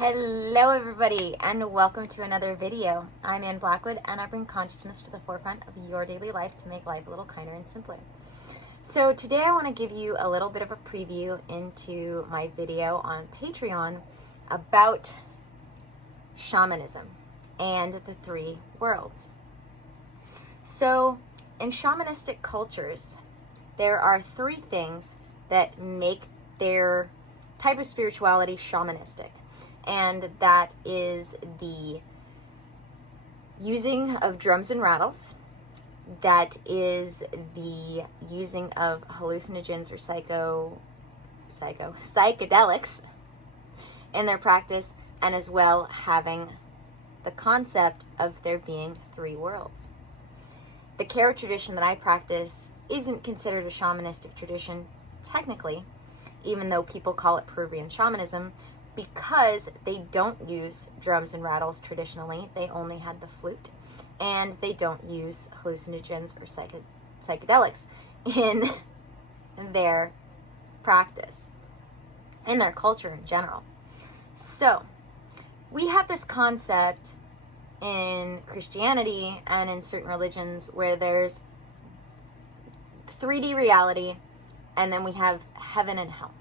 Hello everybody and welcome to another video. I'm Ann Blackwood and I bring consciousness to the forefront of your daily life to make life a little kinder and simpler. So today I want to give you a little bit of a preview into my video on Patreon about shamanism and the three worlds. So in shamanistic cultures, there are three things that make their type of spirituality shamanistic. And that is the using of drums and rattles. That is the using of hallucinogens or psychedelics in their practice, and as well having the concept of there being three worlds. The Karo tradition that I practice isn't considered a shamanistic tradition technically, even though people call it Peruvian shamanism, because they don't use drums and rattles traditionally. They only had the flute, and they don't use hallucinogens or psychedelics in their practice, in their culture in general. So we have this concept in Christianity and in certain religions where there's 3D reality, and then we have heaven and hell.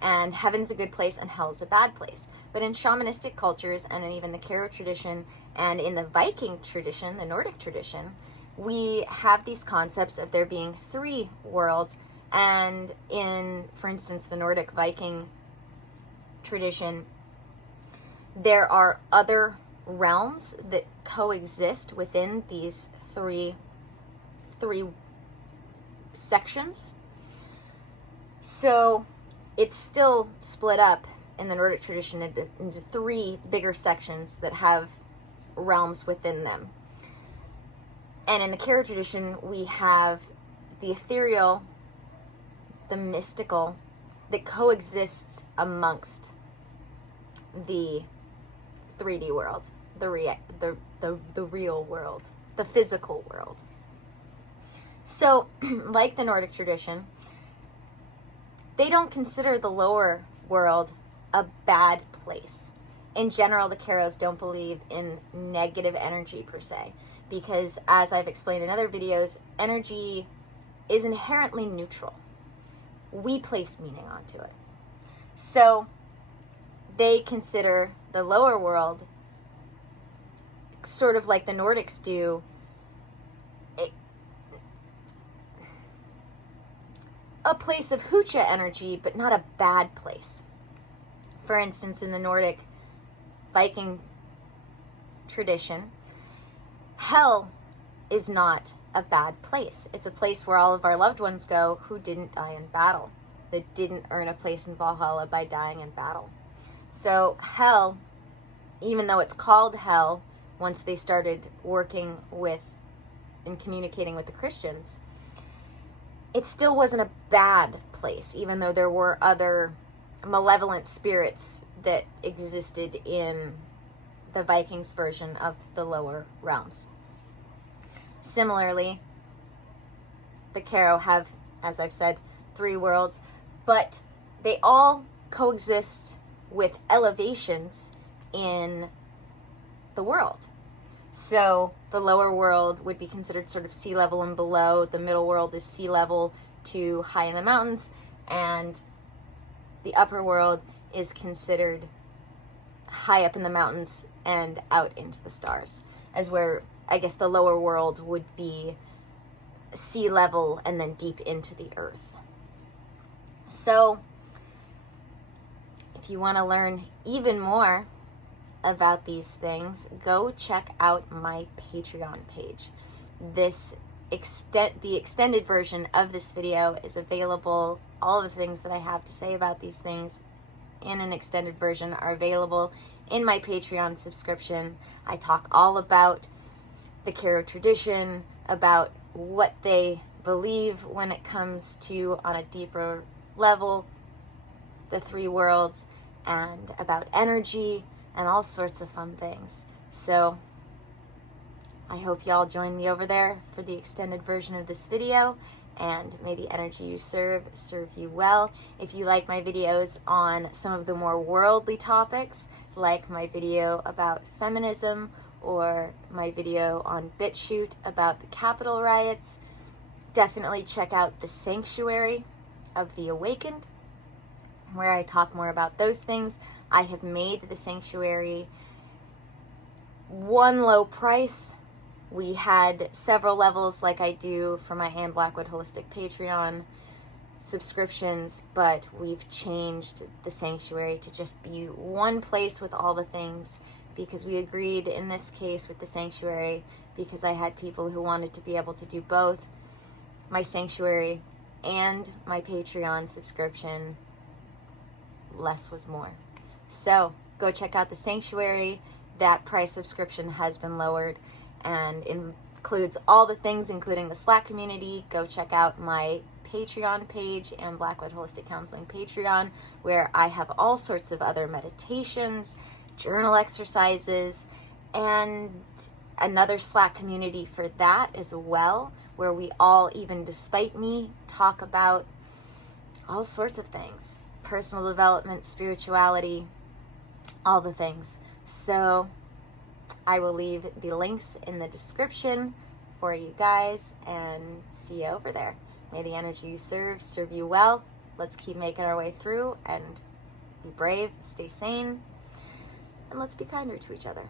And heaven's a good place and hell's a bad place. But in shamanistic cultures, and in even the Karo tradition, and in the Viking tradition, the Nordic tradition, we have these concepts of there being three worlds. And in, for instance, the Nordic Viking tradition, there are other realms that coexist within these three sections. So it's still split up in the Nordic tradition into three bigger sections that have realms within them. And in the Karo tradition, we have the ethereal, the mystical, that coexists amongst the 3D world, the real world, the physical world. So, like the Nordic tradition, they don't consider the lower world a bad place. In general, the Karos don't believe in negative energy per se, because as I've explained in other videos, energy is inherently neutral. We place meaning onto it. So they consider the lower world, sort of like the Nordics do, a place of hucha energy, but not a bad place. For instance, in the Nordic Viking tradition, hell is not a bad place. It's a place where all of our loved ones go who didn't die in battle, that didn't earn a place in Valhalla by dying in battle. So hell, even though it's called hell, once they started working with and communicating with the Christians, it still wasn't a bad place, even though there were other malevolent spirits that existed in the Vikings' version of the lower realms. Similarly, the Karo have, as I've said, three worlds, but they all coexist with elevations in the world. So the lower world would be considered sort of sea level and below. The middle world is sea level to high in the mountains. And the upper world is considered high up in the mountains and out into the stars. As where, I guess, the lower world would be sea level and then deep into the earth. So if you want to learn even more about these things, go check out my Patreon page. The extended version of this video is available. All of the things that I have to say about these things in an extended version are available in my Patreon subscription. I talk all about the Karo tradition, about what they believe when it comes to, on a deeper level, the three worlds, and about energy, and all sorts of fun things. So I hope y'all join me over there for the extended version of this video, and may the energy you serve you well. If you like my videos on some of the more worldly topics, like my video about feminism or my video on BitChute about the Capitol riots, definitely check out The Sanctuary of the Awakened, where I talk more about those things. I have made The Sanctuary one low price. We had several levels like I do for my Anne Blackwood Holistic Patreon subscriptions, but we've changed The Sanctuary to just be one place with all the things, because we agreed in this case with The Sanctuary, because I had people who wanted to be able to do both my Sanctuary and my Patreon subscription. Less was more. So go check out The Sanctuary. That price subscription has been lowered and includes all the things, including the Slack community. Go check out my Patreon page and Blackwood Holistic Counseling Patreon, where I have all sorts of other meditations, journal exercises, and another Slack community for that as well, where we all, even despite me, talk about all sorts of things. Personal development, spirituality, all the things. So I will leave the links in the description for you guys, and see you over there. May the energy you serve you well. Let's keep making our way through and be brave, stay sane, and let's be kinder to each other.